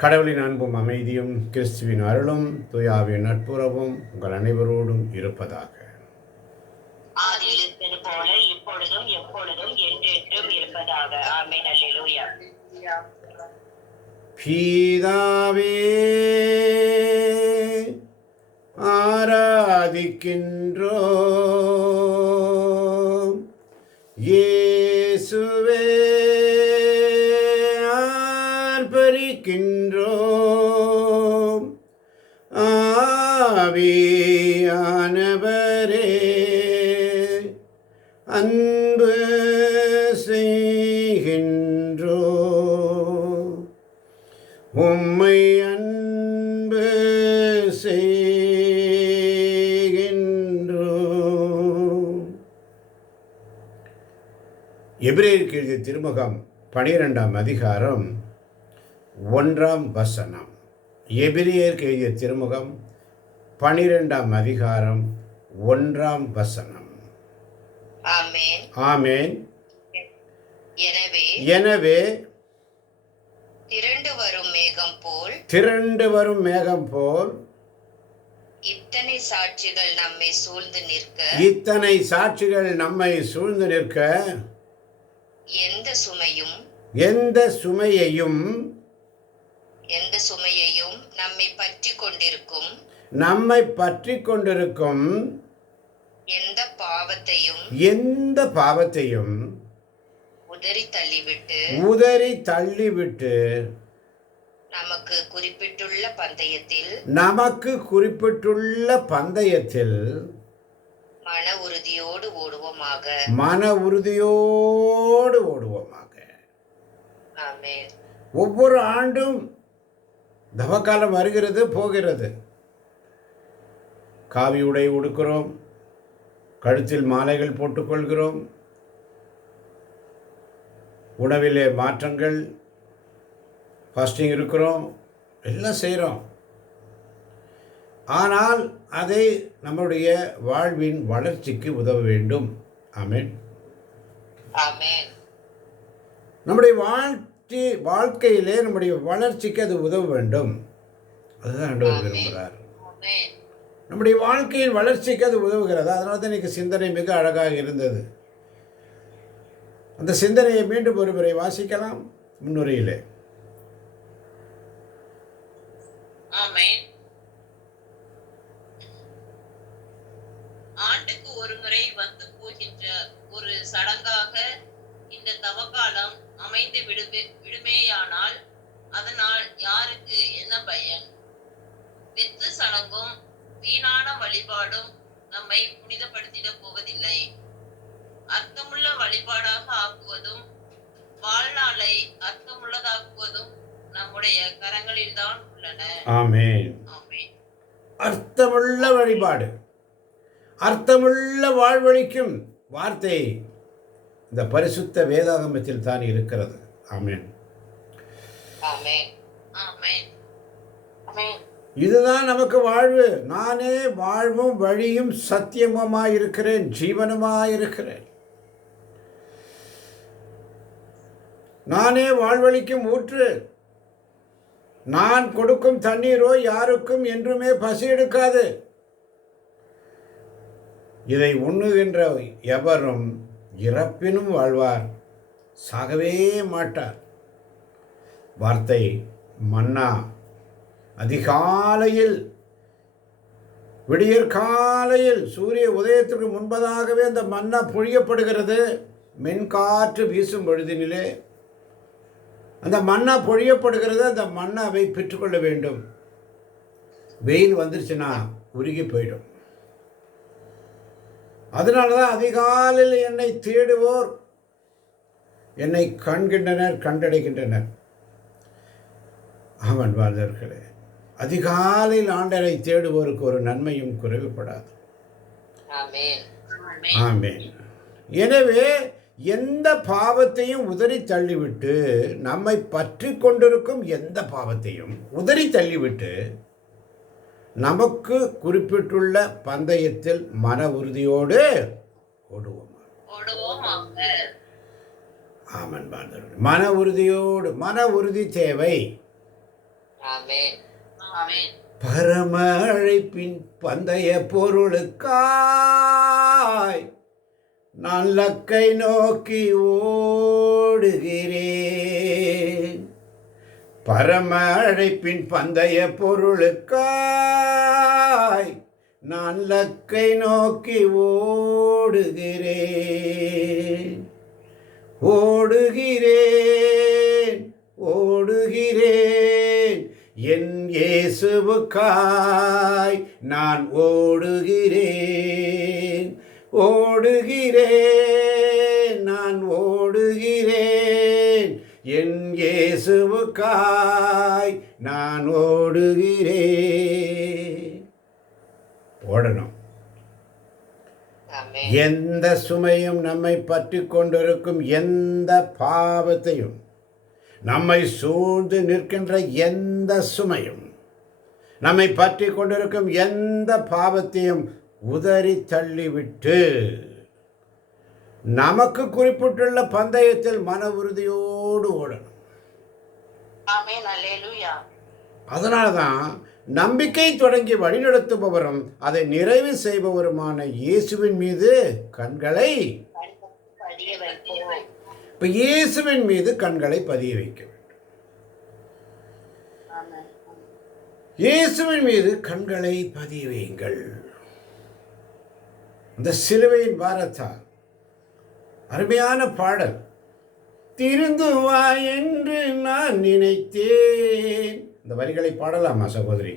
கடவுளின் அன்பும் அமைதியும் கிறிஸ்துவின் அருளும் தூயாவின் நட்புறவும் உங்கள் அனைவரோடும் இருப்பதாக. ஆதியில் இருப்பது போல இப்பொழுதும் எப்பொழுதும் என்றென்றும் இருப்பதாக. ஆமென். அல்லேலூயா. பிதாவே, ஆராதிக்கின்றோம். இயேசுவே, ஆர்ப்பரிக்கின்றோம். ஆவியானவரே, அன்பு செய்கின்றோம். உம்மை அன்பு செய்கின்றோம். எபிரேயருக்கு எழுதிய திருமுகம் 12ஆம் அதிகாரம் 1ஆம் வசனம். எபிரேயருக்கு எழுதிய திருமுகம் 12ஆம் அதிகாரம் 1ஆம் வசனம். ஆமென். ஆமென். எனவே திரண்டு வரும் மேகம் போல் இத்தனை சாட்சிகள் நம்மை சூழ்ந்து நிற்க எந்த சுமையையும் நம்மை பற்றி கொண்டிருக்கும் எந்த பாவத்தையும் உதறி தள்ளிவிட்டு நமக்கு குறிப்பிட்டுள்ள பந்தயத்தில் மன உறுதியோடு ஓடுவோமாக. ஆமென். ஒவ்வொரு ஆண்டும் தவக்காலம் வருகிறது, போகிறது. காவி உடை உடுக்கிறோம், கழுத்தில் மாலைகள் போட்டுக்கொள்கிறோம், உணவிலே மாற்றங்கள், ஃபாஸ்டிங் இருக்கிறோம், எல்லாம் செய்கிறோம். ஆனால் அதை நம்முடைய வாழ்வின் வளர்ச்சிக்கு உதவ வேண்டும். ஆமென். நம்முடைய வாழ்க்கையிலே நம்முடைய வளர்ச்சிக்கு அது உதவ வேண்டும். அதுதான் ஆண்டவர் விரும்புகிறார். நம்முடைய வாழ்க்கையின் வளர்ச்சிக்கு அது உதவுகிறது. அதனால தான் இன்னைக்கு சிந்தனை மிக அழகாக இருந்தது. அந்த சிந்தனையை மீண்டும் ஒருமுறை வாசிக்கலாம் முன்னுரையிலே. ஆண்டுக்கு ஒரு முறை வந்து போகின்ற ஒரு சடங்காக இந்த தவக்காலம் அமைந்து விடுமேயானால் அதனால் யாருக்கு என்ன பயன்? வெத்து சடங்கும் வீணான வழிபாடும் நம்மை புனிதப்படுத்திட போவதில்லை. அர்த்தமுள்ள வழிபாடாக ஆக்குவதும் வாழ்நாளை அர்த்தமுள்ளதாக்குவதும் நம்முடைய கரங்களில் தான் உள்ளன. ஆமென். அர்த்தமுள்ள வழிபாடு, அர்த்தமுள்ள வாழ்வழிக்கும் வார்த்தை இந்த பரிசுத்த வேதாகமத்தில் தான் இருக்கிறது. ஆமென். இதுதான் நமக்கு வாழ்வு. நானே வாழ்வும் வழியும் சத்தியமுமாயிருக்கிறேன், ஜீவனுமாயிருக்கிறேன். நானே வாழ்வழிக்கும் ஊற்று. நான் கொடுக்கும் தண்ணீரோ யாருக்கும் என்றுமே பசி எடுக்காது. இதை உண்ணுகின்ற எவரும் இறப்பினும் வாழ்வார், சாகவே மாட்டார். வார்த்தை மன்னா. அதிகாலையில், விடியற்காலையில் சூரிய உதயத்திற்கு முன்பதாகவே அந்த மன்னா பொழியப்படுகிறது. மென்காற்று வீசும் பொழுதினிலே அந்த மன்னா பொழியப்படுகிறது. அந்த மன்னாவை பெற்றுக்கொள்ள வேண்டும். வெயில் வந்துருச்சுன்னா உருகி போயிடும். அதனால தான் அதிகாலையில் என்னை தேடுவோர் என்னை காண்கின்றனர், கண்டடைகின்றனர். ஆமன் வாழ்ந்தவர்களே, அதிகாலையில் ஆண்டரை தேடுவோருக்கு ஒரு நன்மையும் குறைவுபடாது. ஆமென். எனவே எந்த பாவத்தையும் உதறி தள்ளிவிட்டு, நம்மை பற்றி கொண்டிருக்கும் எந்த பாவத்தையும் உதறி தள்ளிவிட்டு நமக்கு குறிப்பிட்டுள்ள பந்தயத்தில் மன உறுதியோடு ஓடுவோம். ஆமன். மன உறுதியோடு, மன உறுதி தேவை. ஆமென். ஆமென். பரம அழைப்பின் பந்தய பொருளுக்காய் நான் லக்கை நோக்கி ஓடுகிறேன். பரம அழைப்பின் பந்தய பொருளுக்காய் நான் லக்கை நோக்கி ஓடுகிறேன். ஓடுகிறேன், ஓடுகிறேன், என் இயேசுவுக்காய் நான் ஓடுகிறேன். ஓடுகிறேன், நான் ஓடுகிறேன், என் இயேசுவுக்காய் நான் ஓடுகிறேன். ஓடணும். ஆமென். எந்த சுமையும் நம்மை பற்றி கொண்டிருக்கும் எந்த பாவத்தையும், நம்மை சூழ்ந்து நிற்கின்ற எந்த சுமையும், நம்மை பற்றி கொண்டிருக்கும் எந்த பாவத்தையும் உதறி தள்ளிவிட்டு நமக்கு குறிப்பிட்டுள்ள பந்தயத்தில் மன உறுதியோடு ஓடணும். ஆமென். அல்லேலூயா. அதனால தான் நம்பிக்கை தொடங்கி வழிநடத்துபவரும் அதை நிறைவு செய்பவருமான இயேசுவின் மீது கண்களை பதிய வைப்போம். இப்போ இயேசுவின் மீது கண்களை பதிய வைக்க வேண்டும். ஆமென். இயேசுவின் மீது கண்களை பதிய வையுங்கள். இந்த சிலுவையின் பாரத்தால் அருமையான பாடல். திருந்து வா என்று நான் நினைத்தேன். இந்த வரிகளை பாடலாமா சகோதரி?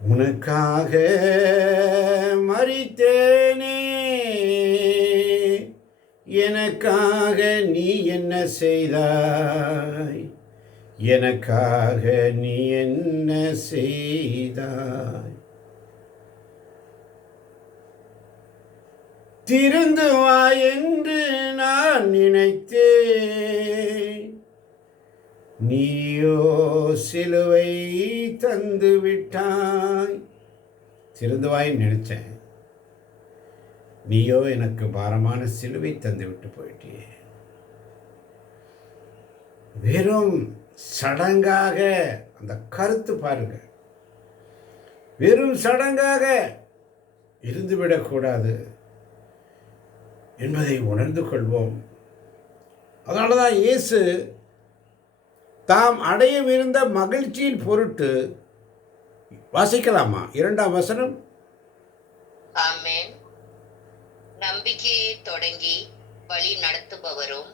உனக்காக மரித்தேனே, எனக்காக நீ என்ன செய்தாய்? எனக்காக நீ என்ன செய்தாய்? திருந்து வா என்று நான் நினைத்தேன், நீயோ சிலுவை தந்து விட்டாய். திருந்துவாய் நினைச்சேன், நீயோ எனக்கு பாரமான சிலுவை தந்து விட்டு போயிட்டியே. வெறும் சடங்காக, அந்த கருத்து பாருங்க, வெறும் சடங்காக இருந்துவிடக்கூடாது என்பதை உணர்ந்து கொள்வோம். அதனால தான் இயேசு தாம் அடையவிருந்த மகிழ்ச்சியின் பொருட்டு, வாசிக்கலாமா 2ஆம் வசனம்? ஆமென். நம்பிக்கையை தொடங்கி வழி நடத்துபவரும்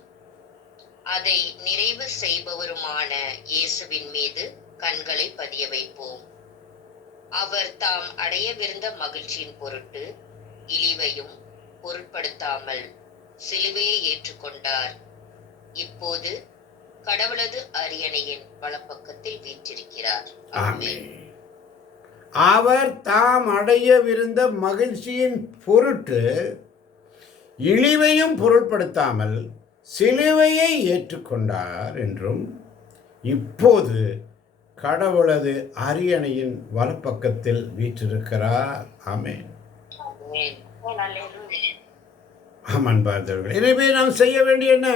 அதை நிறைவு செய்பவருமான இயேசுவின் மீது கண்களை பதிய வைப்போம். அவர் தாம் அடையவிருந்த மகிழ்ச்சியின் பொருட்டு இழிவையும் பொருட்படுத்தாமல் சிலுவையை ஏற்றுக்கொண்டார். இப்போது கடவுளது அரியணையின் வலப்பக்கத்தில் வீற்றிருக்கிறார். ஆமென். அவர் தாம் அடையவிருந்த மகிழ்ச்சியின் பொருட்டு இழிவையும் பொருட்படுத்தாமல் சிலுவையை ஏற்றுக்கொண்டார் என்றும், இப்போது கடவுளது அரியணையின் வலப்பக்கத்தில் வீற்றிருக்கிறார். ஆமென். ஆமென். அல்லேலூயா. ஆமான் பார்த்தவர்கள். எனவே நாம் செய்ய வேண்டிய என்ன?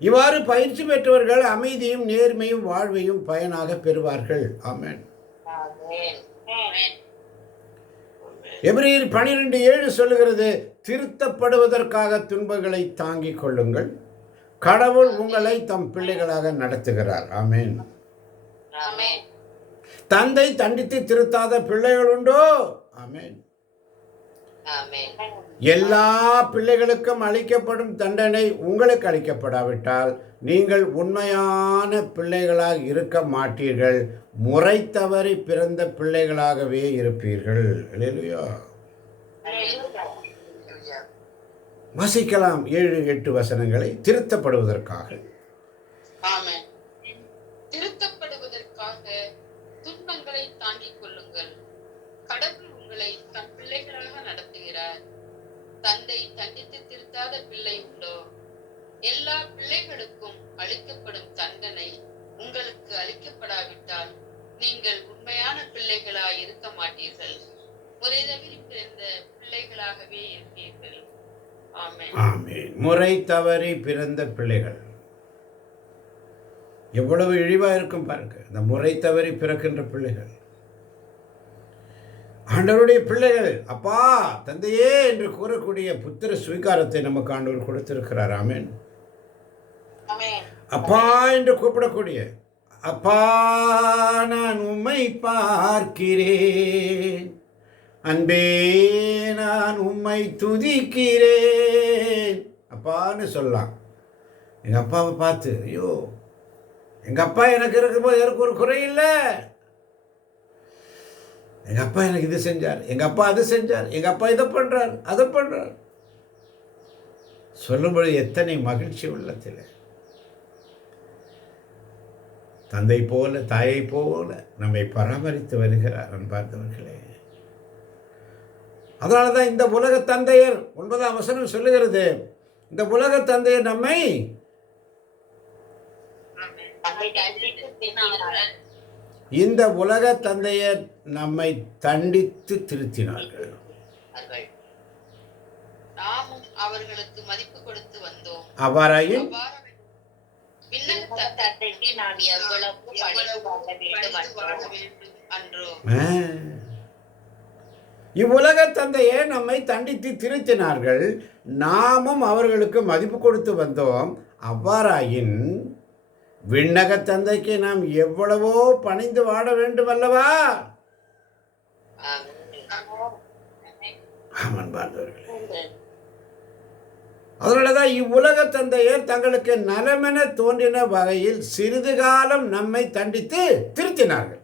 இவ்வாறு பயிற்சி பெற்றவர்கள் அமைதியும் நேர்மையும் வாழ்வையும் பயனாக பெறுவார்கள். ஆமென். ஆமென். ஆமென். எபிரேயர் 12:7 சொல்லுகிறது, திருத்தப்படுவதற்காக துன்பங்களை தாங்கிக் கொள்ளுங்கள், கடவுள் உங்களை தம் பிள்ளைகளாக நடத்துகிறார். ஆமென். ஆமென். தந்தை தண்டித்து திருத்தாத பிள்ளைகள் உண்டோ? ஆமென். ஆமென். எல்லா பிள்ளைகளுக்கும் அளிக்கப்படும் தண்டனை உங்களுக்கு அளிக்கப்படாவிட்டால் நீங்கள் உண்மையான பிள்ளைகளாக இருக்க மாட்டீர்கள், முறை தவறி பிறந்த பிள்ளைகளாகவே இருப்பீர்கள். அல்லேலூயா. அல்லேலூயா. வசிக்கலாம் 7-8 வசனங்களை. திருத்தப்படுவதற்காக, ஆமென். திருத்தப்படுவதற்காக துன்பங்களை தாங்கிக் கொள்ளுங்கள், கடவுள் உங்களை தம் பிள்ளைகளாக நடத்துகிறார். தந்தை தண்டித்து திருத்தாத பிள்ளை உண்டோ? எல்லா பிள்ளைகளுக்கும் அளிக்கப்படும் தண்டனை உங்களுக்கு அளிக்கப்படாவிட்டால் நீங்கள் உண்மையான பிள்ளைகளாய் இருக்க மாட்டீர்கள். முறை தவறி பிறந்த பிள்ளைகளாகவே இருப்பீர்கள். ஆமென். ஆமென். முறை தவறி பிறந்த பிள்ளைகள் எவ்வளவு இழிவா இருக்கும் பாருங்க. இந்த முறை தவறி பிறக்கின்ற பிள்ளைகள் ஆண்டவருடைய பிள்ளைகள், அப்பா தந்தையே என்று கூறக்கூடிய புத்திர சுவீகாரத்தை நமக்கு ஆண்டவர் கொடுத்திருக்கிறார். ஆமென். ஆமென். அப்பா என்று கூப்பிடக்கூடிய, அப்பா நான் உம்மை பார்க்கிறேன், அன்பே நான் உம்மை துதிக்கிறேன், அப்பான்னு சொல்லலாம். எங்கள் அப்பாவை பார்த்து, ஐயோ எங்கள் அப்பா எனக்கு இருக்கும்போது எனக்கு ஒரு குறை இல்லை, எங்கள் அப்பா எனக்கு இது செஞ்சார், எங்கள் அப்பா அது செஞ்சார், எங்கள் அப்பா இதை பண்ணுறார் அதை பண்ணுறார் சொல்லும்பொழுது எத்தனை மகிழ்ச்சி உள்ளத்தில். தந்தை போல தாயை போல நம்மை பராமரித்து வருகிறார் அன்பார்ந்தவர்களே. அதனால தான் இந்த உலக தந்தையர் 9ஆம் வசனம் சொல்லுகிறது, இந்த உலக தந்தையர் நம்மை இந்த உலக தந்தையர் நம்மை தண்டித்து திருத்தினார்கள். நாமும் அவர்களுக்கு மதிப்பு கொடுத்து வந்தோம். அவ்வாறாயின் தந்தைக்கு நாம் எவ்வளவு பணிந்து வாழ வேண்டும் அன்றோ. இவ்வுலக தந்தையே நம்மை தண்டித்து திருத்தினார்கள், நாமும் அவர்களுக்கு மதிப்பு கொடுத்து வந்தோம். அவ்வாறாயின் விண்ணக தந்தைக்கு நாம் எவ்வளவோ பணிந்து வாழ வேண்டும் அல்லவா? ஆமாம் பார்த்தவர்களே. அதனாலதான் இவ்வுலக தந்தையர் தங்களுக்கு நலமென தோன்றின வகையில் சிறிது காலம் நம்மை தண்டித்து திருத்தினார்கள்.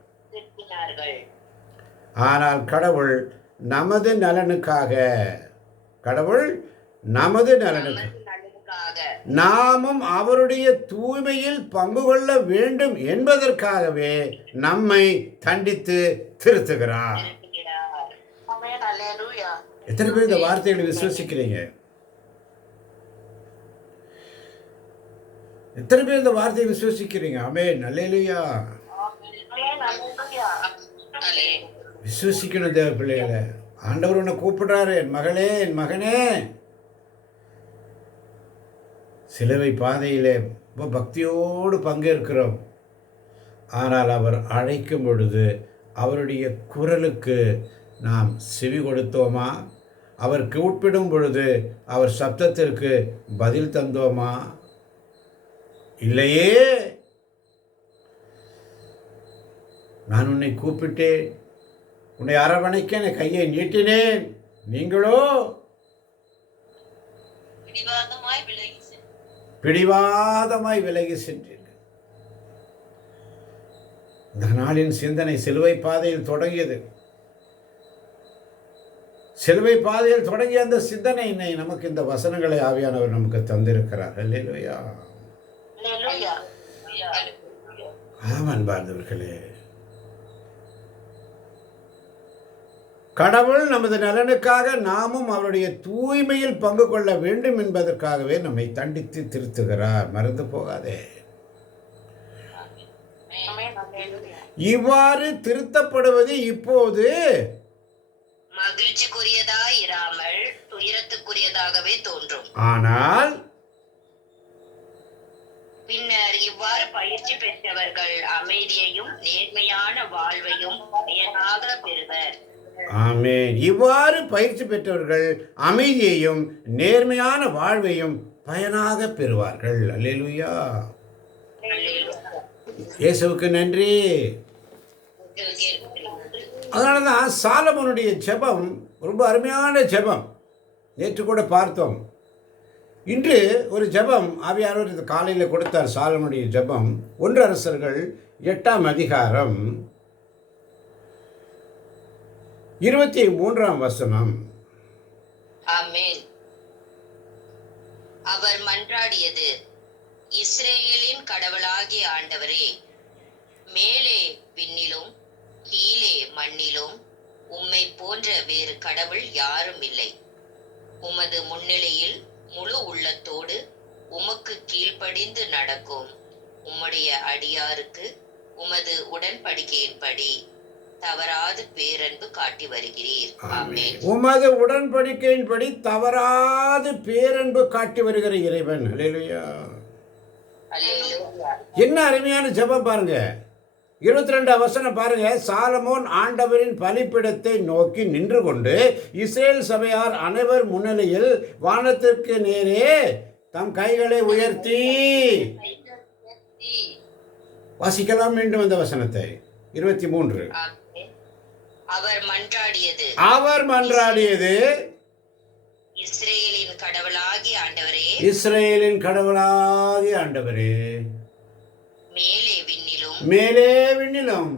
ஆனால் கடவுள் நமது நலனுக்காக நாமும் அவருடைய தூய்மையில் பங்கு கொள்ள வேண்டும் என்பதற்காகவே நம்மை தண்டித்து திருத்துகிறார். எத்தனை பேர் இந்த வார்த்தைகளை விசுவசிக்கிறீங்க? எத்தனை பேர் இந்த வார்த்தையை விசுவசிக்கிறீங்க? ஆமென். அல்லேலூயா. விசுவசிக்கணும் தேவ பிள்ளைகளை. ஆண்டவர் உன்னை கூப்பிடுறாரு, என் மகளே என் மகனே. சிலுவை பாதையிலே ரொம்ப பக்தியோடு பங்கேற்கிறோம். ஆனால் அவர் அழைக்கும் பொழுது அவருடைய குரலுக்கு நாம் செவி கொடுத்தோமா? அவர் கூப்பிடும் பொழுது அவர் சப்தத்திற்கு பதில் தந்தோமா? இல்லையே. நான் உன்னை கூப்பிட்டேன், உன்னை அரவணைக்க என் கையை நீட்டினேன், நீங்களோ பிடிவாதமாய் விலகி சென்றீர்கள். இந்த நாளின் சிந்தனை சிலுவை பாதையில் தொடங்கியது. சிலுவை பாதையில் தொடங்கிய அந்த சிந்தனை நமக்கு இந்த வசனங்களை ஆவியானவர் நமக்கு தந்திருக்கிறார். அல்லேலூயா. ஆமாம் அன்பார்ந்தவர்களே, கடவுள் நமது நலனுக்காக நாமும் அவருடைய தூய்மையில் பங்கு கொள்ள வேண்டும் என்பதற்காகவே நம்மை தண்டித்து திருத்துகிறார். மறந்து போகாதே. இவ்வாறு திருத்தப்படுவது இப்போது மகிழ்ச்சிக்குரியதாய் இராமல் துயரத்துக்குரியதாகவே தோன்றும். ஆனால் பின்னர் இவ்வாறு பயிற்சி பெற்றவர்கள் அமைதியையும் நேர்மையான வாழ்வையும் பயனாக பெறுவர். ஆமென். இவ்வாறு பயிற்சி பெற்றவர்கள் அமைதியையும் நேர்மையான வாழ்வையும் பயனாக பெறுவார்கள். அல்லேலூயா. இயேசுவுக்கு நன்றி. அதனால தான் சாலமோனுடைய ஜெபம் ரொம்ப அருமையான ஜெபம். நேற்று கூட பார்த்தோம். இன்று ஒரு ஜெபம் ஆவியானவர் இந்த காலையில் கொடுத்தார். சாலமோனுடைய ஜெபம் 1 அரசர்கள் 8ஆம் அதிகாரம் 23ஆம் வசனம். ஆமென். அவர் மன்றாடியது, இஸ்ரேலின் கடவுளாகிய ஆண்டவரே, மேலே விண்ணிலும் கீழே மண்ணிலும் உம்மை போன்ற வேறு கடவுள் யாரும் இல்லை. உமது முன்னிலையில் முழு உள்ளத்தோடு உமக்கு கீழ்ப்படிந்து நடக்கும் உம்முடைய அடியாருக்கு உமது உடன்படிக்கையின்படி தவறாது பேரன்பு காட்டி வருகிறீர். ஆமென். உமது உடன்படிக்கையின்படி தவறாது பேரன்பு காட்டி வருகிற இறைவன். அல்லேலூயா. அல்லேலூயா. என்ன அருமையான ஜெபம் பாருங்க. 22 வசனம் பாருங்க. சாலமோன் ஆண்டவரின் பலிபீடத்தை நோக்கி நின்று கொண்டு இஸ்ரேல் சபையார் அனைவர் முன்னிலையில் வானத்திற்கு நேரே தம் கைகளை உயர்த்தி. வாசிக்கலாம் மீண்டும் அந்த வசனத்தை. 23. ஆமென். அவர் மன்றாடியது அவர் மன்றாடியது இஸ்ரேலின் கடவுளாகிய ஆண்டவரே, இஸ்ரேலின் கடவுளாகிய ஆண்டவரே, மேலே விண்ணிலும் மேலே விண்ணிலும்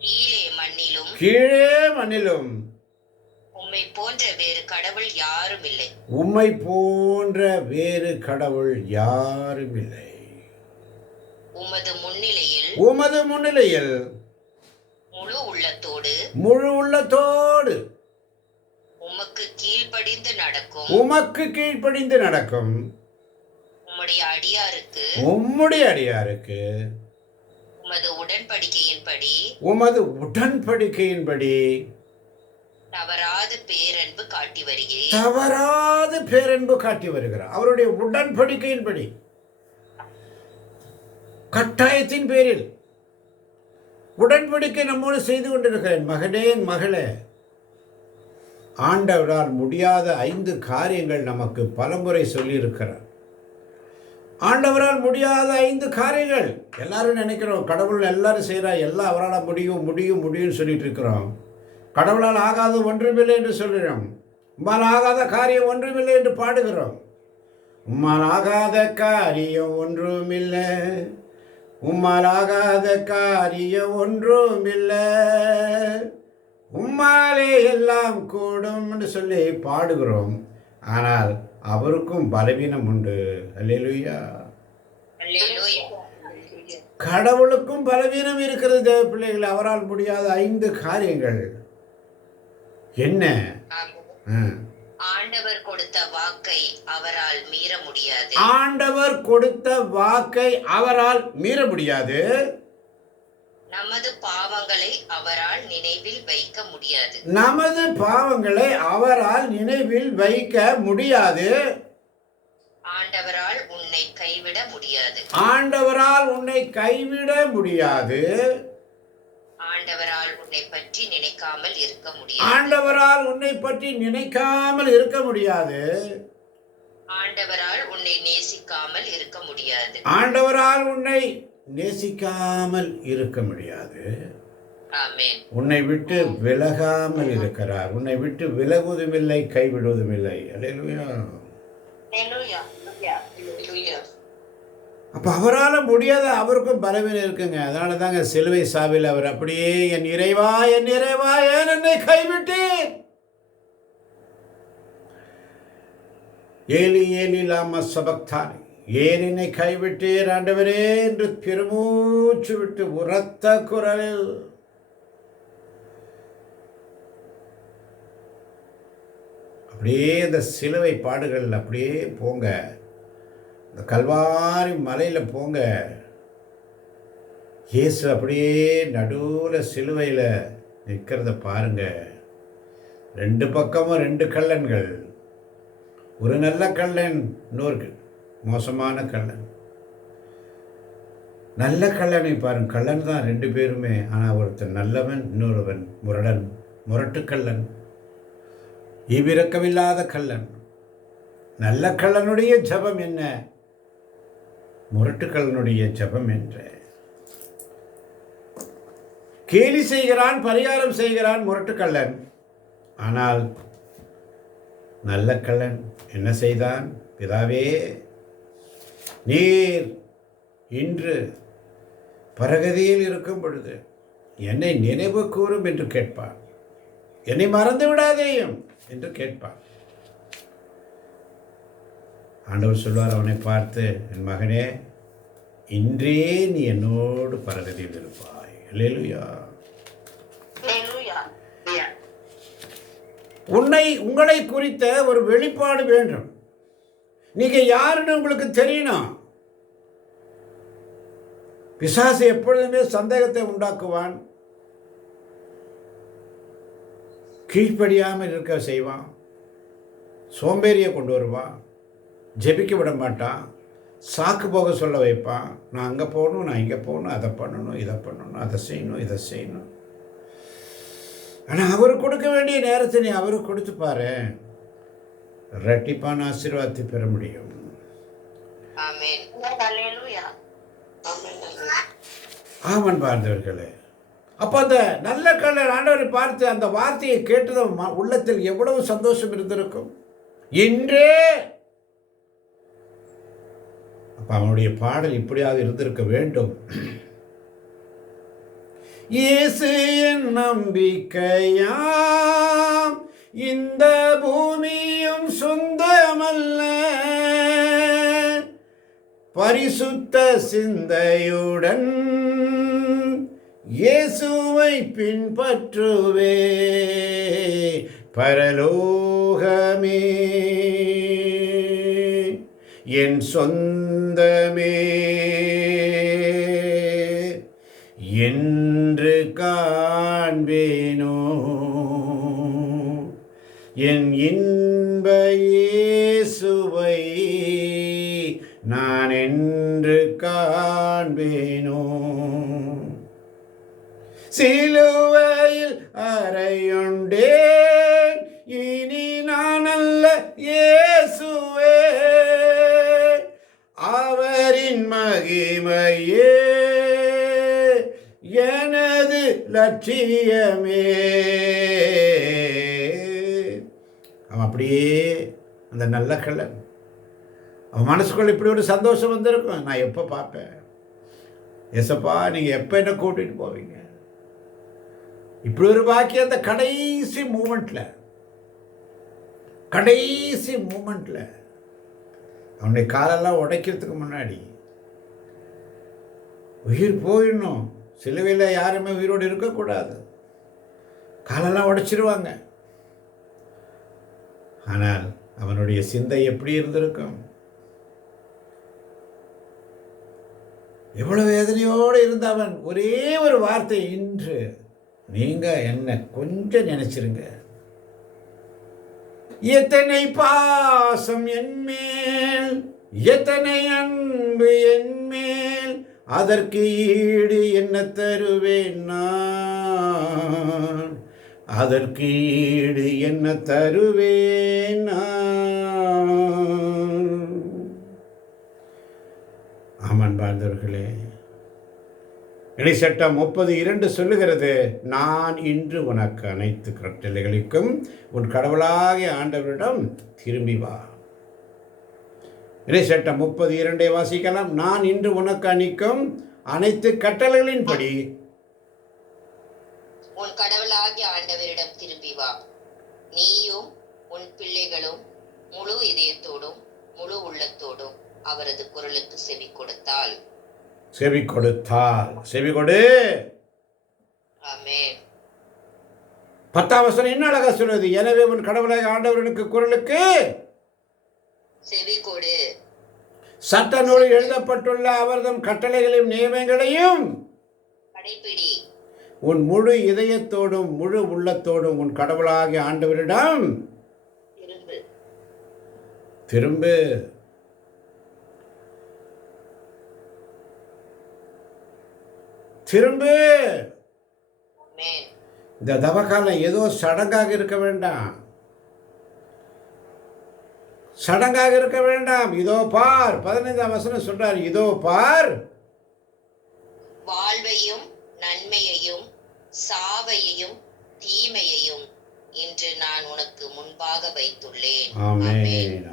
கீழே மண்ணிலும் கீழே மண்ணிலும் உம்மை போன்ற வேறு கடவுள் யாரும் இல்லை. உம்மை போன்ற வேறு கடவுள் யாரும் இல்லை. உமது முன்னிலையில் உமது முன்னிலையில் முழு உள்ளத்தோடு முழு உள்ளத்தோடு உமக்கு கீழ்ப்படிந்து நடக்கும் உமக்கு கீழ்ப்படிந்து நடக்கும் உம்முடைய அடியாருக்கு உம்முடைய அடியாருக்கு உமது உடன்படிக்கையின்படி உமது உடன்படிக்கையின்படி தவறாது பேரன்பு காட்டி வருகிறேன். தவறாது பேரன்பு காட்டி வருகிறார். அவருடைய உடன்படிக்கையின்படி, கட்டாயத்தின் பேரில் உடன்படிக்கை நம்மோடு செய்து கொண்டிருக்கிறேன். மகனே, மகளே, ஆண்டவரால் முடியாத 5 காரியங்கள் நமக்கு பலமுறை சொல்லியிருக்கிறார். ஆண்டவரால் முடியாத 5 காரியங்கள். எல்லாரும் நினைக்கிறோம் கடவுள் எல்லாரும் செய்கிறார், எல்லாம் அவரால் முடியும் முடியும் முடியும்னு சொல்லிட்டு இருக்கிறோம். கடவுளால் ஆகாத ஒன்றுமில்லை என்று சொல்கிறோம். உம்மால் ஆகாத காரியம் ஒன்றுமில்லை என்று பாடுகிறோம். உம்மால் ஆகாத காரியம் ஒன்றுமில்லை, உம்மால் ஆகாத காரியம் ஒன்றுமில்லை, உம்மாலே எல்லாம் கூடும் என்று சொல்லி பாடுகிறோம். ஆனால் அவருக்கும் பலவீனம் உண்டு. அல்லேலூயா. அல்லேலூயா. கடவுளுக்கும் பலவீனம் இருக்கிறது. தேவ பிள்ளைகள், அவரால் முடியாத 5 காரியங்கள் என்ன? ஆமென். ஆண்டவர் கொடுத்த வாக்கை அவரால் மீற முடியாது. ஆண்டவர் கொடுத்த வாக்கை அவரால் மீற முடியாது. நமது பாவங்களை அவரால் நினைவில் வைக்க முடியாது. நமது பாவங்களை அவரால் நினைவில் வைக்க முடியாது. ஆண்டவரால் உன்னை கைவிட முடியாது. ஆண்டவரால் உன்னை கைவிட முடியாது. ஆண்டவரால் உன்னை பற்றி நினைக்காமல் இருக்க முடியாது. ஆண்டவரால் உன்னை பற்றி நினைக்காமல் இருக்க முடியாது. ஆண்டவரால் உன்னை நேசிக்காமல் இருக்க முடியாது. ஆண்டவரால் உன்னை நேசிக்காமல் இருக்க முடியாது. ஆமென். உன்னை விட்டு விலகாமல் இருக்கிறார். உன்னை விட்டு விலகுவதுமில்லை, கைவிடுவதுமில்லை. அல்லேலூயா. அல்லேலூயா. அல்லேலூயா. அப்போ அவரால் முடியாத அவருக்கும் பலவீனம் இருக்குங்க. அதனால தாங்க சிலுவை சாவில் அவர் அப்படியே என் இறைவா ஏன் என்னை கைவிட்டேன், ஏலி ஏலி லாமா சபக்தானி, ஏன் என்னை கைவிட்டீர் ஆண்டவரே என்று பெருமூச்சு விட்டு உரத்த குரலில் அப்படியே இந்த சிலுவை பாடுகள் அப்படியே போங்க. இந்த கல்வாரி மலையில் போங்க. இயேசு அப்படியே நடுவில் சிலுவையில் நிற்கிறத பாருங்க. 2 பக்கமும் 2 கள்ளன்கள். ஒரு நல்ல கள்ளன், இன்னொரு மோசமான கள்ளன். நல்ல கள்ளனை பாருங்க. கள்ளன் தான் 2 பேருமே. ஆனால் ஒருத்தன் நல்லவன், இன்னொருவன் முரட்டுக்கள்ளன், ஈவிரக்கமில்லாத கள்ளன். நல்ல கள்ளனுடைய ஜபம் என்ன, முரட்டுக்கள்ளனுடைய ஜபம் என்ற. கேலி செய்கிறான், பரிகாரம் செய்கிறான் முரட்டுக்கள்ளன். ஆனால் நல்ல கள்ளன் என்ன செய்தான்? பிதாவே, நீர் இன்று பரகதியில் இருக்கும் பொழுது என்னை நினைவு கூறும் என்று கேட்பான். என்னை மறந்து விடாதேயும் என்று கேட்பான். ஆண்டவர் சொல்வார் அவனை பார்த்து, என் மகனே, இன்றே நீ என்னோடு பரகதியில் இருப்பாய். அல்லேலூயா. உங்களை குறித்த ஒரு வெளிப்பாடு வேண்டும். நீங்க யாருன்னு உங்களுக்கு தெரியணும். பிசாசு எப்பொழுதுமே சந்தேகத்தை உண்டாக்குவான். கீழ்ப்படியாமல் இருக்க செய்வான், சோம்பேறியை கொண்டு வருவான், ஜெபிக்க விட மாட்டான், சாக்கு போக சொல்ல வைப்பான். நான் அங்கே போகணும், நான் இங்கே போகணும், அதை பண்ணணும், இதை பண்ணணும், அதை செய்யணும், இதை செய்யணும். ஆனால் அவர் கொடுக்க வேண்டிய நேரத்தை நீ அவருக்கு கொடுத்து பாரு, ரெட்டிப்பான ஆசீர்வாதத்தை பெற முடியும். ஆமன் பார்த்தவர்களே, அப்போ அந்த நல்ல கள்ளர் ஆண்டவரை பார்த்து அந்த வார்த்தையை கேட்டது உள்ளத்தில் எவ்வளவு சந்தோஷம் இருந்திருக்கும். இன்றே அப்ப அவனுடைய பாடல் இப்படியாக இருந்திருக்க வேண்டும். இயேசு என் நம்பிக்கையாம், இந்த பூமியும் சொந்தமல்ல, பரிசுத்த சிந்தையுடன் இயேசுவை பின்பற்றுவே, பரலோகமே என் சொந்தமே என்று காண்பேனோ, என் இன்ப இயேசுவை நான் என்று காண்பேனோ. சிலுவையில் அறையுண்டேன், இனி நான் அல்ல இயேசுவே, அவரின் மகிமையே எனது லட்சியமே. அவன் அப்படியே அந்த நல்ல கள்ளன், அவன் மனசுக்குள்ள இப்படி ஒரு சந்தோஷம் வந்திருக்கும். நான் எப்போ பார்ப்பேன் ஏசப்பா, நீங்கள் எப்போ என்ன கூட்டிகிட்டு போவீங்க? இப்படி ஒரு பாக்கியம் அந்த கடைசி மூமெண்ட்டில் அவனுடைய காலெல்லாம் உடைக்கிறதுக்கு முன்னாடி உயிர் போயிடணும். சிலுவையில் யாருமே உயிரோடு இருக்கக்கூடாது, காலெல்லாம் உடைச்சிருவாங்க. ஆனால் அவனுடைய சிந்தை எப்படி இருந்திருக்கும்? எவ்வளவு வேதனையோடு இருந்த அவன் ஒரே ஒரு வார்த்தை, இன்று நீங்க என்ன கொஞ்சம் நினைச்சிருங்க. எத்தனை பாசம் என்மேல், எத்தனை அன்பு என்மேல், அதற்கு ஈடு என்ன தருவேன் நான், அதற்கு ஈடு என்ன தருவேன் நான். ஆமான் வாழ்ந்தவர்களே, இணைச்சட்டம் 30:2 சொல்லுகிறது, நான் இன்று உனக்கு அனைத்து கட்டளைகளுக்கும் உன் கடவுளாகிய ஆண்டவரிடம் திரும்பி வா. இணைச்சட்டம் 30:2 வாசிக்கலாம். நான் இன்று உனக்கு அளிக்கும் அனைத்து கட்டளைகளின்படி உன் கடவுளாகிய ஆண்டவரிடம் திரும்பி வா, நீயும் உன் பிள்ளைகளும் முழு இதயத்தோடும் முழு உள்ளத்தோடும் அவரது குரலுக்கு செவி கொடுத்தால். செவி கொடு. ஆமென். 10ஆம் வசனம் என்ன அழகா சொல்றது, எனவே உன் கடவுளாகிய ஆண்டவருக்கு குரலுக்கு செவி கொடு. சட்ட நூலில் எழுதப்பட்டுள்ள அவர்தம் கட்டளைகளையும் நியமங்களையும் கடைப்பிடி. உன் முழு இதயத்தோடும் முழு உள்ளத்தோடும் உன் கடவுளாகிய ஆண்டவரிடம் திரும்பு. இந்த தவக்காலம் ஏதோ சடங்காக இருக்க வேண்டாம். இதோ பார், 15ஆம் வசனம் சொல்றார், இதோ பார், வாழ்வையும் நன்மையையும் சாவையையும் தீமையையும் இன்று நான் உனக்கு முன்பாக வைத்துள்ளேன். ஆமென்.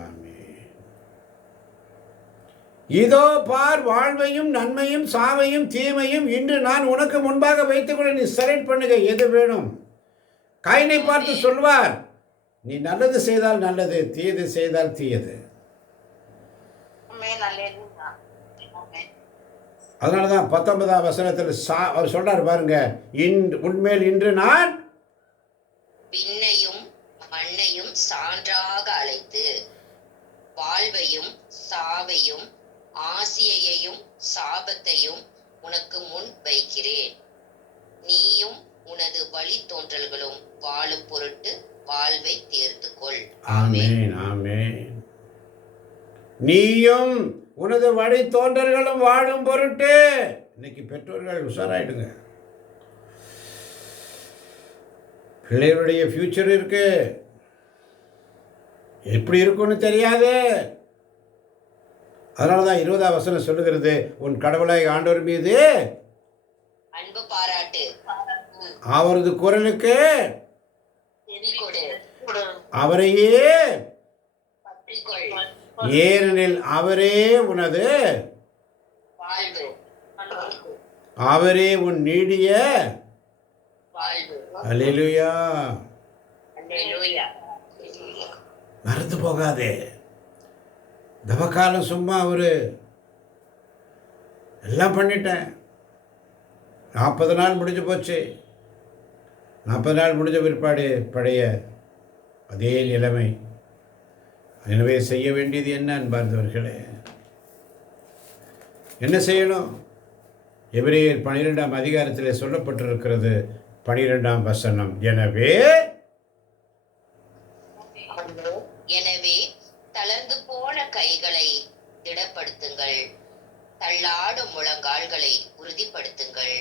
இதோ பார், வாழ்வையும் நன்மையும் சாவையும் தீமையும் இன்று நான் உனக்கு முன்பாக வைத்துக்கொள்ள. நீ செலக்ட் பண்ணுங்க, எது வேணும். காயினை பார்த்து சொல்வார், நீ நல்லது செய்தால் நல்லது, தீயது செய்தால் தீயது. அதனாலதான் 19ஆம் வசனத்தில் அவர் சொல்றார் பாருங்க, உண்மையில் இன்று நான் விண்ணையும் மண்ணையும் சான்றாக அழைத்து வாழ்வையும் சாவையும் ஆசியையும் சாபத்தையும் உனக்கு முன் வைக்கிறேன். நீயும் உனது வழி தோன்றல்களும் வாழும் பொருட்டு வாழ்வை தேர்ந்து கொள். ஆமென், ஆமென். நீயும் உனது வழி தோன்றல்களும் வாழும் பொருட்டு. இன்னைக்கு பெற்றோர்கள் உஷாராயிடுங்க. பிள்ளைகளுடைய ஃபியூச்சர் இருக்கு, எப்படி இருக்கும்னு தெரியாது. அதனால தான் 20ஆம் வசனம் சொல்லுகிறது, உன் கடவுளாய் ஆண்டவர் மீது அன்பு பாராட்டு, அவரது குரலுக்கு செவி கொடு, அவரையே பற்றிக்கொள். ஏனெனில் அவரே உனது, வாழ்வு, அவரே உன் நீடிய. வாழ்வு. அல்லேலூயா. அல்லேலூயா. மறந்து போகாதே. தவக்காலம் சும்மா அவரு எல்லாம் பண்ணிட்டேன். 40 நாள் முடிஞ்சு போச்சு. 40 நாள் முடிஞ்ச பிற்பாடு பழைய அதே நிலைமை. எனவே செய்ய வேண்டியது என்ன அன்பார்ந்தவர்களே? என்ன செய்யணும்? எபிரேயர் 12ஆம் அதிகாரத்தில் சொல்லப்பட்டிருக்கிறது, 12ஆம் வசனம். எனவே எனவே தளர்ந்து போன கைகளை திடப்படுத்துங்கள், தள்ளாடும் முழங்கால்களை உறுதிப்படுத்துங்கள்.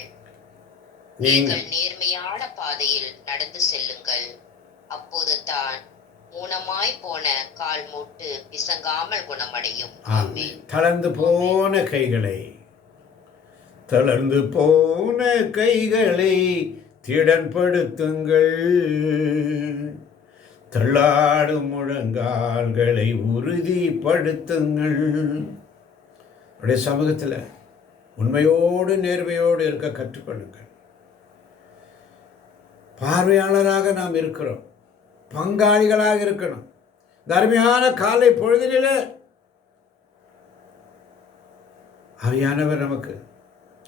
நீங்கள் நேர்மையான பாதையில் நடந்து செல்லுங்கள். அப்போது தான் ஊனமாய் போன கால் மூட்டு பிசங்காமல் குணமடையும். ஆமென். தளர்ந்து போன கைகளை, தளர்ந்து போன கைகளை திடன்படுத்துங்கள், தள்ளாடும் முழங்கால்களை உறுதிப்படுத்துங்கள். அப்படியே சமூகத்தில் உண்மையோடு நேர்மையோடு இருக்க கற்றுக்கொள்ளுங்கள். பார்வையாளராக நாம் இருக்கிறோம், பங்காளிகளாக இருக்கணும். இந்த அருமையான காலை பொழுதிலே ஆவியானவர் நமக்கு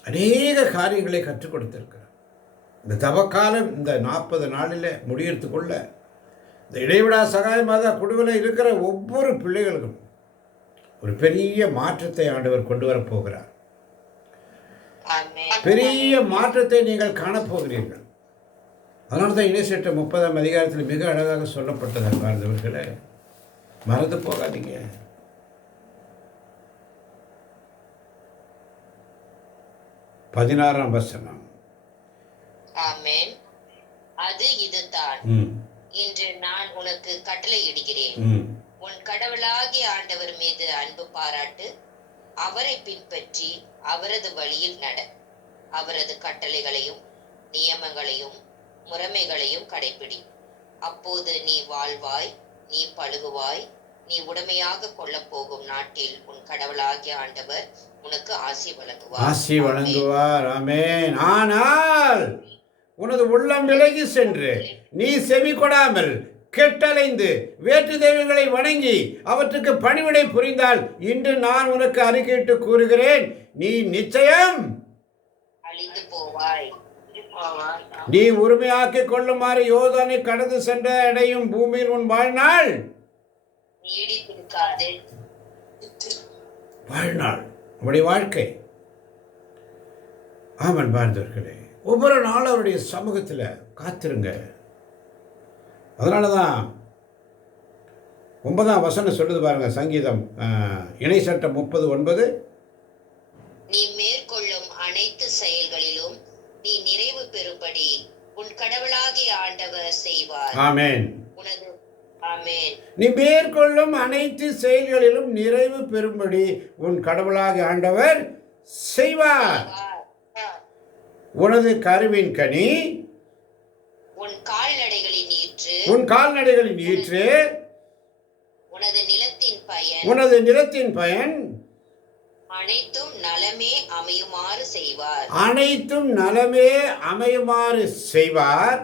அநேக காரியங்களை கற்றுக் கொடுத்திருக்கிறார். இந்த தவக்காலம் இந்த 40 நாளில் முடியறதுக்குள்ள இந்த இடைவிடா சகாய மாதா குழுவில் இருக்கிற ஒவ்வொரு பிள்ளைகளுக்கும் ஒரு பெரிய மாற்றத்தை ஆண்டவர் கொண்டு வரப்போகிறார். பெரிய மாற்றத்தை நீங்கள் காணப்போகிறீர்கள். அதனால தான் இணைசெட்ட 30ஆம் அதிகாரத்தில் மிக அழகாக சொல்லப்பட்டது அன்பார்ந்தவர்களே, மறந்து போகாதீங்க. பதினாறாம் வசனம். ஆமென். அது இதுதான், இன்று நான் உனக்கு கட்டளையிடுகிறேன். உன் கடவுளாகிய ஆண்டவர் மீது அன்பு பாராட்டு, அவரை பின்பற்றி அவரது வழியில் நட, அவரது கட்டளைகளையும் நியமங்களையும் முறைமைகளையும் கடைபிடி. அப்போது நீ வாழ்வாய், நீ பழுகுவாய். நீ உடமையாக கொள்ளப் போகும் நாட்டில் உன் கடவுளாகிய ஆண்டவர் உனக்கு ஆசி வழங்குவார். ஆசி வழங்குவார். ஆமென். ஆனால் உனது உள்ளம் விலகி சென்று நீ செவி கொடாமல் கெட்டலைந்து வேற்று தெய்வங்களை வணங்கி அவற்றுக்கு பணிவிடை புரிந்தால், இன்று நான் உனக்கு அறிக்கையிட்டு கூறுகிறேன், நீ நிச்சயம் அழிந்து போவாய். நீ உரிமையாக்கி கொள்ளுமாறு யோர்தானை கடந்து சென்ற இடையும் பூமியில் உன் வாழ்நாள் நீடித்திருக்காது. வாழ்நாள் நம்முடைய வாழ்க்கை. ஆமன் பார்ந்தவர்களே, ஒவ்வொரு நாளும் அவருடைய சமூகத்தில் காத்திருங்க. அதனால தான் 9ஆம் வசனம் சொல்லுது பாருங்க, சங்கீதம் இணை சட்டம் 30:9. நீ மேற்கொள்ளும் அனைத்து செயல்களிலும் நீ நிறைவு பெறும்படி உன் கடவுளாகிய ஆண்டவர் செய்வார். ஆமென். உனது ஆமென். நீ மேற்கொள்ளும் அனைத்து செயல்களிலும் நிறைவு பெறும்படி உன் கடவுளாகிய ஆண்டவர் செய்வார். உனது கருவின் கனி, உன் கால்நடைகளின் ஈற்று, உன் கால்நடைகளின் ஈற்று, உனது நிலத்தின் பயன், உனது நிலத்தின் பயன் அனைத்தும் நலமே அமையுமாறு செய்வார். அனைத்தும் நலமே அமையுமாறு செய்வார்.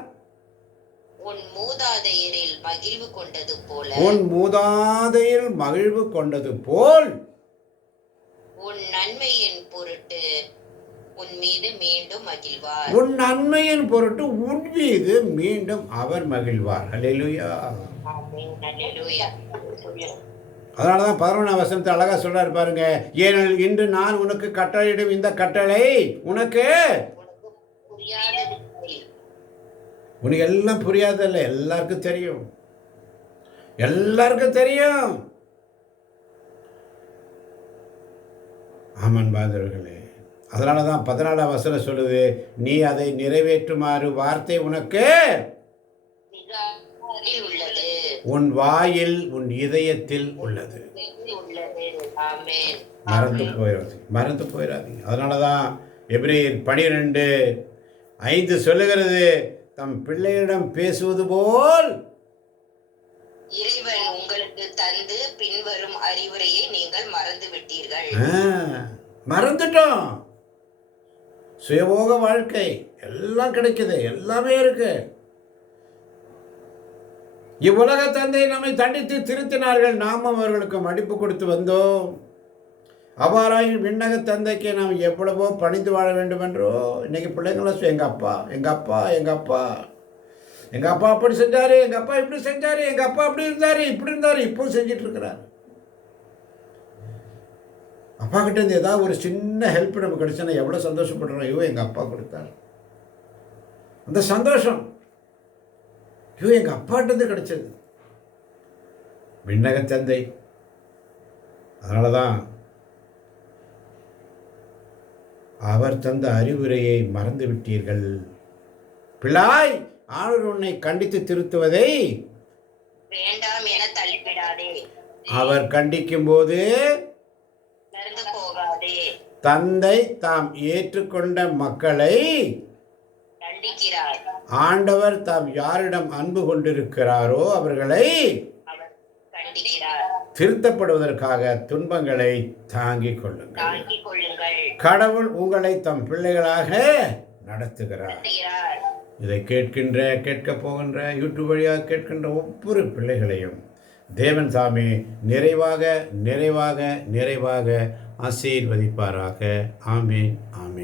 உன் மூதாதையரில் மகிழ்வு கொண்டது போல, உன் மூதாதையில் மகிழ்வு கொண்டது போல் உன் நன்மையின் பொருட்டு உன் மீது மீண்டும் மகிழ்வார். உன் நன்மையின் பொருட்டு உன் மீது மீண்டும் அவர் மகிழ்வார். அல்லேலூயா. ஆமென். அல்லேலூயா. அதனால தான் 11ஆம் வசனத்தை அழகா சொல்றாரு பாருங்க, ஏனெனில் இன்று நான் உனக்கு கட்டளையிடும் இந்த கட்டளை உனக்கு புரியாததில்லை. உனக்கு எல்லாம் புரியாதல்ல, எல்லாருக்கும் தெரியும், எல்லாருக்கும் தெரியும். ஆமன் பாந்தவர்களே, அதனால தான் 14ஆம் வசனம் சொல்லுது, நீ அதை நிறைவேற்றுமாறு வார்த்தை உனக்கு மிக அருகில் உள்ளது, உன் வாயில் உன் இதயத்தில் உள்ளது. உள்ளது. ஆமென். மறந்து போயிடாதீங்க. அதனால தான் எபிரேயர் 12:5 சொல்லுகிறது, தம் பிள்ளையிடம் பேசுவது போல் இறைவன் உங்களுக்கு தந்து பின்வரும் அறிவுரையை நீங்கள் மறந்து விட்டீர்கள். மறந்துட்டோம். சுயபோக வாழ்க்கை எல்லாம் கிடைக்குது, எல்லாமே இருக்கு. இவ்வுலக தந்தை நம்மை தண்டித்து திருத்தினார்கள், நாம் அவர்களுக்கு மடிப்பு கொடுத்து வந்தோம். அவ்வாறாய் விண்ணக தந்தைக்கு நாம் எவ்வளவோ பணிந்து வாழ வேண்டும் என்றோ இன்னைக்கு பிள்ளைங்களாம் எங்கள் அப்பா எங்கள் அப்பா எங்கள் அப்பா எங்கள் அப்பா அப்படி செஞ்சாரு, எங்கள் அப்பா இப்படி செஞ்சாரு, எங்கள் அப்பா அப்படி இருந்தாரு, இப்படி இருந்தாரு, இப்போ செஞ்சிட்டு இருக்கிறாரு. அப்பா கிட்ட இருந்து ஏதாவது ஒரு சின்ன ஹெல்ப் நமக்கு கிடைச்சுன்னா எவ்வளோ சந்தோஷப்படுறோம். ஐயோ எங்கள் அப்பா கொடுத்தார், அந்த சந்தோஷம் ஐயோ எங்கள் அப்பாட்டேருந்து கிடைச்சது. விண்ணக தந்தை. அதனால தான் அவர் தந்த அறிவுரையை மறந்து விட்டீர்கள். பிள்ளாய், ஆண்டவர் உன்னை கண்டித்து திருத்துவதை வேண்டாம் என தள்ளிவிடாதே. அவர் கண்டிக்கும் போது மறந்து போகாதே. தந்தை தாம் ஏற்றுக்கொண்ட மக்களை கண்டிக்கிறார். ஆண்டவர் தாம் யாரிடம் அன்பு கொண்டிருக்கிறாரோ அவர்களை அவர் கண்டிக்கிறார். திருத்தப்படுவதற்காக துன்பங்களை தாங்கிக் கொள்ளுங்கள். தாங்கிக் கொள்ளுங்கள். கடவுள் உங்களை தம் பிள்ளைகளாக நடத்துகிறார். இதை கேட்கப் போகின்ற யூடியூப் வழியாக கேட்கின்ற ஒவ்வொரு பிள்ளைகளையும் தேவன் தாமே நிறைவாக நிறைவாக நிறைவாக ஆசீர்வதிப்பாராக. ஆமேன், ஆமேன்.